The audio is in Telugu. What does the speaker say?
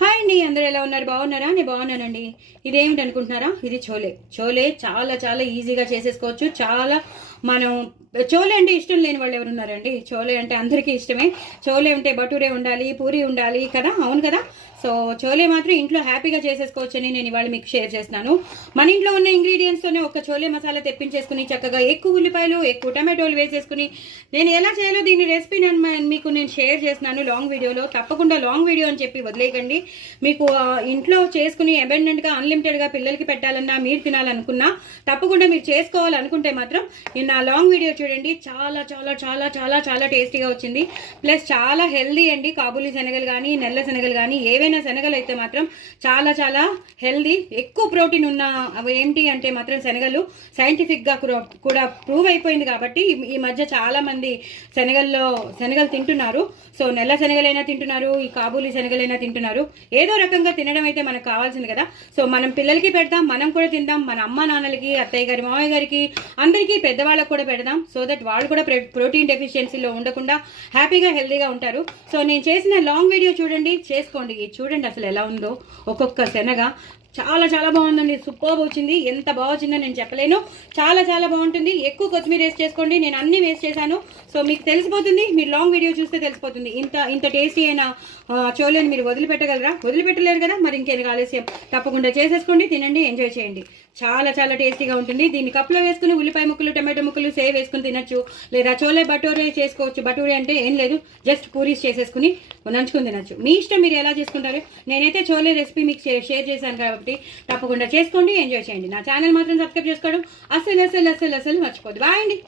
హాయ్ అండి, అందరూ ఎలా ఉన్నారు? బాగున్నారా? నేను బాగున్నానండి. ఇదేమిటి అనుకుంటున్నారా? ఇది చోలే. చోలే చాలా చాలా ఈజీగా చేసేసుకోవచ్చు. చాలా మనం చోలే అంటే ఇష్టం లేని వాళ్ళు ఎవరున్నారండి? చోలే అంటే అందరికీ ఇష్టమే. చోలే ఉంటే బటూరే ఉండాలి, పూరి ఉండాలి కదా, అవును కదా. సో చోలే మాత్రం ఇంట్లో హ్యాపీగా చేసేసుకోవచ్చని నేను ఇవాళ మీకు షేర్ చేస్తున్నాను. మన ఇంట్లో ఉన్న ఇంగ్రీడియంట్స్తోనే ఒక చోలే మసాలా తెప్పించేసుకుని చక్కగా ఎక్కువ ఉల్లిపాయలు ఎక్కువ టమాటోలు వేసేసుకుని నేను ఎలా చేయాలో దీని రెసిపీ మీకు నేను షేర్ చేస్తున్నాను లాంగ్ వీడియోలో. తప్పకుండా లాంగ్ వీడియో అని చెప్పి వదిలేయకండి. మీకు ఇంట్లో చేసుకుని అబెండెంట్గా అన్లిమిటెడ్గా పిల్లలకి పెట్టాలన్నా మీరు తినాలనుకున్నా తప్పకుండా మీరు చేసుకోవాలనుకుంటే మాత్రం నా లాంగ్ వీడియో చూడండి. చాలా చాలా చాలా చాలా చాలా టేస్టీగా వచ్చింది. ప్లస్ చాలా హెల్దీ అండి. కాబూలీ శనగలు కానీ నెల్ల శనగలు కానీ ఏవైనా శనగలు అయితే మాత్రం చాలా చాలా హెల్దీ. ఎక్కువ ప్రోటీన్ ఉన్న అవి ఏంటి అంటే మాత్రం శనగలు సైంటిఫిక్గా కూడా ప్రూవ్ అయిపోయింది. కాబట్టి ఈ మధ్య చాలా మంది శనగలు తింటున్నారు. సో నెల్ల శనగలైనా తింటున్నారు, ఈ కాబూలీ శనగలైనా తింటున్నారు. ఏదో రకంగా తినడం అయితే మనకు కావాల్సింది కదా. సో మనం పిల్లలకి పెడదాం, మనం కూడా తిందాం, మన అమ్మ నాన్నలకి, అత్తయ్య గారి, మామయ్య గారికి, అందరికీ పెద్దవాళ్ళకు కూడా పెడదాం. సో దట్ వాళ్ళు కూడా ప్రోటీన్ డెఫిషియన్సీలో ఉండకుండా హ్యాపీగా హెల్దీగా ఉంటారు. సో నేను చేసిన లాంగ్ వీడియో చూడండి, చేసుకోండి. చూడండి అసలు ఎలా ఉందో ఒక్కొక్క శనగ. చాలా చాలా బాగుందండి, సూపర్ వచ్చింది. ఎంత బాగా వచ్చిందో నేను చెప్పలేను. చాలా చాలా బాగుంటుంది. ఎక్కువ కొత్తిమీర వేస్ట్ చేసుకోండి. నేను అన్ని వేస్ట్ చేశాను. సో మీకు తెలిసిపోతుంది, మీరు లాంగ్ వీడియో చూస్తే తెలిసిపోతుంది. ఇంత టేస్టీ అయిన చోలేని మీరు వదిలిపెట్టగలరా? వదిలిపెట్టలేరు కదా. మరి ఇంకేం ఆలస్యం, తప్పకుండా చేసేసుకోండి, తినండి, ఎంజాయ్ చేయండి. చాలా చాలా టేస్టీగా ఉంటుంది. దీన్ని కప్లో వేసుకుని ఉల్లిపాయ ముక్కలు, టమాటో ముక్కలు సేవ్ వేసుకుని తినచ్చు. లేదా చోలే బటూరే చేసుకోవచ్చు. బటూరే అంటే ఏం లేదు, జస్ట్ పూరీస్ చేసేసుకుని నంచుకుని తినచ్చు. మీ ఇష్టం, మీరు ఎలా చేసుకుంటారు. నేనైతే చోలే రెసిపీ మీకు షేర్ చేశాను కాబట్టి తప్పకుండా చేసుకోండి, ఎంజాయ్ చేయండి. నా ఛానల్ మాత్రం సబ్స్క్రైబ్ చేసుకోవడం అసలు అసలు అసలు అసలు మర్చిపోద్దు. బాయ్ అండి.